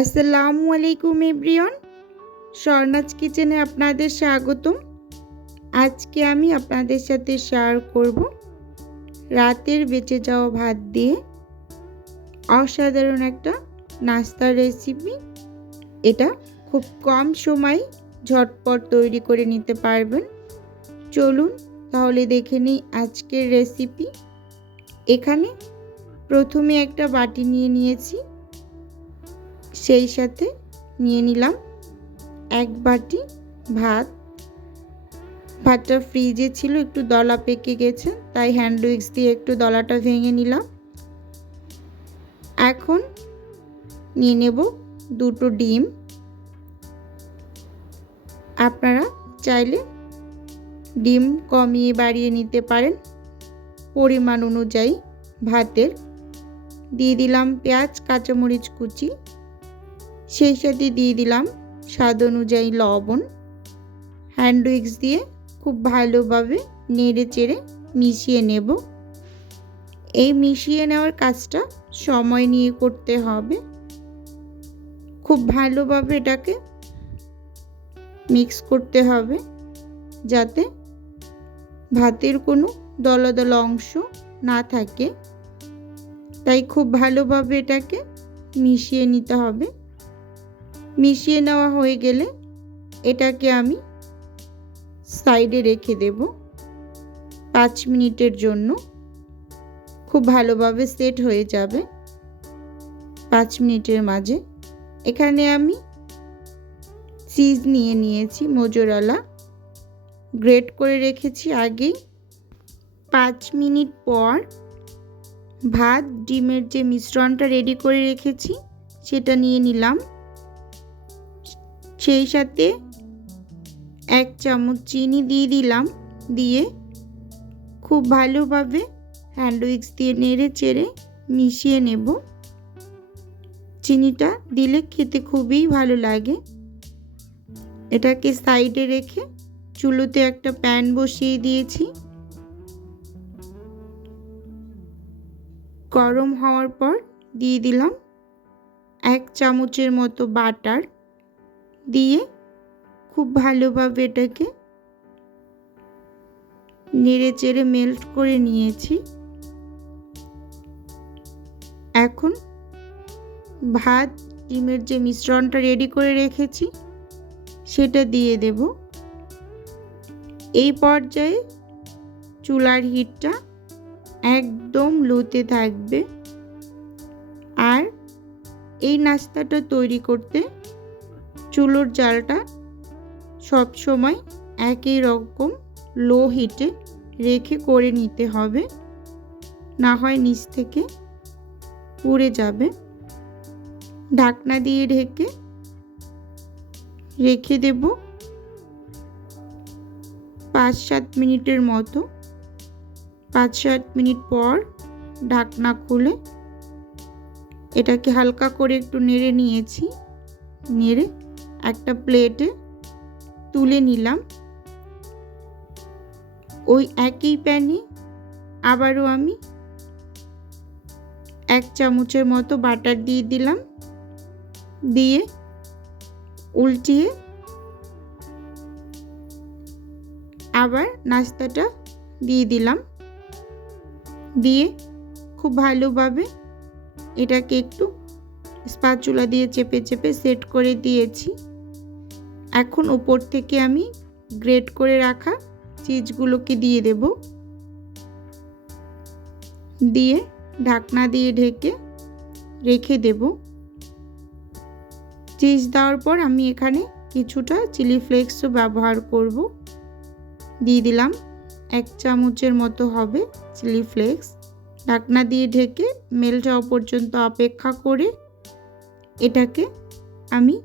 আসসালামু আলাইকুম এভরিওয়ান। স্বর্ণাজ কিচেনে আপনাদের স্বাগতম। আজকে আমি আপনাদের সাথে শেয়ার করব রাতের বেঁচে যাওয়া ভাত দিয়ে। অসাধারণ একটা নাস্তার রেসিপি এটা খুব কম সময় ঝটপট তৈরি করে নিতে পারবেন। চলুন তাহলে দেখে নিই আজকের রেসিপি এখানে প্রথমে একটা বাটি নিয়ে নিয়েছি। সেই সাথে নিয়ে নিলাম এক বাটি ভাত। ভাতটা ফ্রিজে ছিল, একটু দলা পেকে গেছে, তাই হ্যান্ড উইক্স দিয়ে একটু দলাটা ভেঙে নিলাম। এখন নিয়ে নেব দুটো ডিম। আপনারা চাইলে ডিম কমিয়ে বাড়িয়ে নিতে পারেন। পরিমাণ অনুযায়ী ভাতের। দিয়ে দিলাম পেঁয়াজ, কাঁচামরিচ কুচি সেই সাথে দিয়ে দিলাম স্বাদ অনুযায়ী লবণ হ্যান্ড উইক্স দিয়ে খুব ভালোভাবে নেড়ে চেড়ে মিশিয়ে নেব। এই মিশিয়ে নেওয়ার কাজটা সময় নিয়ে করতে হবে। খুব ভালোভাবে এটাকে মিক্স করতে হবে যাতে ভাতের কোনো দলা অংশ না থাকে। তাই খুব ভালোভাবে এটাকে মিশিয়ে নিতে হবে। মিশিয়ে নেওয়া হয়ে গেলে এটাকে আমি সাইডে রেখে দেব পাঁচ মিনিটের জন্য। খুব ভালোভাবে সেট হয়ে যাবে পাঁচ মিনিটের মাঝে। এখানে আমি চিজ নিয়ে নিয়েছি, মোজোরালা। গ্রেট করে রেখেছি আগেই পাঁচ মিনিট পর ভাত, ডিমের যে মিশ্রণটা রেডি করে রেখেছি, সেটা নিয়ে নিলাম। সেই সাথে এক চামচ চিনি দিয়ে দিলাম, দিয়ে খুব ভালোভাবে হ্যান্ডউইক্স দিয়ে নেড়ে চেড়ে মিশিয়ে নেব। চিনিটা দিলে খেতে খুবই ভালো লাগে। এটাকে সাইডে রেখে চুলোতে একটা প্যান বসিয়ে দিয়েছি। গরম হওয়ার পর দিয়ে দিলাম এক চামচের মতো বাটার। দিয়ে খুব ভালোভাবে এটাকে নেড়ে চেড়ে মেল্ট করে নিয়েছি। এখন ভাত, ডিমের যে মিশ্রণটা রেডি করে রেখেছি, সেটা দিয়ে দেব। এই পর্যায়ে চুলার হিটটা একদম লোতে থাকবে। আর এই নাস্তাটা তৈরি করতে চুলোর জালটা সব সময় একই রকম লো হিটে রেখে করে নিতে হবে। না হয় নিচ থেকে পুড়ে যাবে। ঢাকনা দিয়ে ঢেকে রেখে দেব পাঁচ সাত মিনিটের মতো। পাঁচ সাত মিনিট পর ঢাকনা খুলে এটাকে হালকা করে একটু নেড়ে নিয়েছি, নেড়ে একটা প্লেটে তুলে নিলাম। ওই একই প্যানে আবারও আমি এক চামচের মতো বাটার দিয়ে দিলাম। দিয়ে উল্টিয়ে আবার নাস্তাটা দিয়ে দিলাম। দিয়ে খুব ভালোভাবে এটাকে একটু স্পাচুলা দিয়ে চেপে চেপে সেট করে দিয়েছি। এখন ওপর থেকে আমি গ্রেট করে রাখা চিজগুলোকে দিয়ে দেব। দিয়ে ঢাকনা দিয়ে ঢেকে রেখে দেব। চিজ দেওয়ার পর আমি এখানে কিছুটা চিলি ফ্লেক্সও ব্যবহার করব। দিয়ে দিলাম এক চামচের মতো হবে চিলি ফ্লেক্স। ঢাকনা দিয়ে ঢেকে মেল্ট হওয়া পর্যন্ত অপেক্ষা করে এটাকে আমি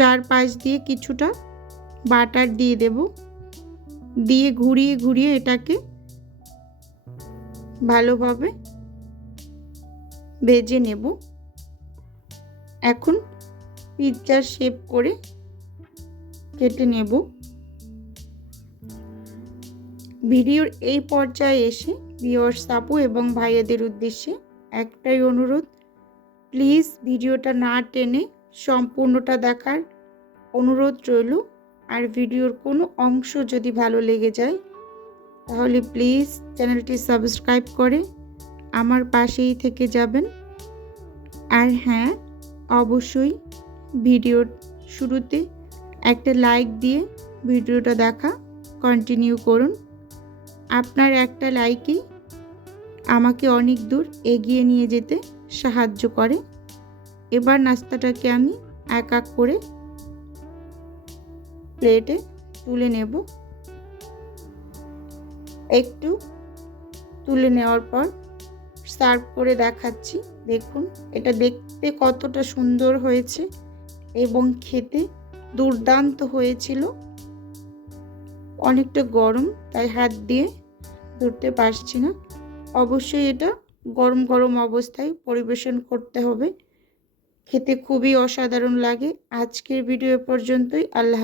চার পাশ দিয়ে কিছুটা বাটার দিয়ে দেব। দিয়ে ঘুরিয়ে ঘুরিয়ে এটাকে ভালোভাবে ভেজে নেব। এখন পিৎজার শেপ করে কেটে নেব। ভিডিওর এই পর্যায়ে এসে ভিওর্স আপু এবং ভাইয়াদের উদ্দেশ্যে একটাই অনুরোধ প্লিজ ভিডিওটা না টেনে সম্পূর্ণটা দেখার অনুরোধ রইল। আর ভিডিওর কোনো অংশ যদি ভালো লেগে যায়, তাহলে প্লিজ চ্যানেলটি সাবস্ক্রাইব করে আমার পাশেই থেকে যাবেন। আর হ্যাঁ অবশ্যই ভিডিওর শুরুতে একটা লাইক দিয়ে ভিডিওটা দেখা কন্টিনিউ করুন। আপনার একটা লাইকই আমাকে অনেক দূর এগিয়ে নিয়ে যেতে সাহায্য করে। এবার নাস্তাটাকে আমি এক এক করে প্লেটে তুলে নেব। একটু তুলে নেওয়ার পর সার্ভ করে দেখাচ্ছি। দেখুন, এটা দেখতে কতটা সুন্দর হয়েছে এবং খেতে দুর্দান্ত হয়েছিল। অনেকটা গরম, তাই হাত দিয়ে ধরতে পারছি না। অবশ্যই এটা গরম গরম অবস্থায় পরিবেশন করতে হবে। খেতে খুবই অসাধারণ লাগে। আজকের ভিডিও পর্যন্তই। আল্লাহ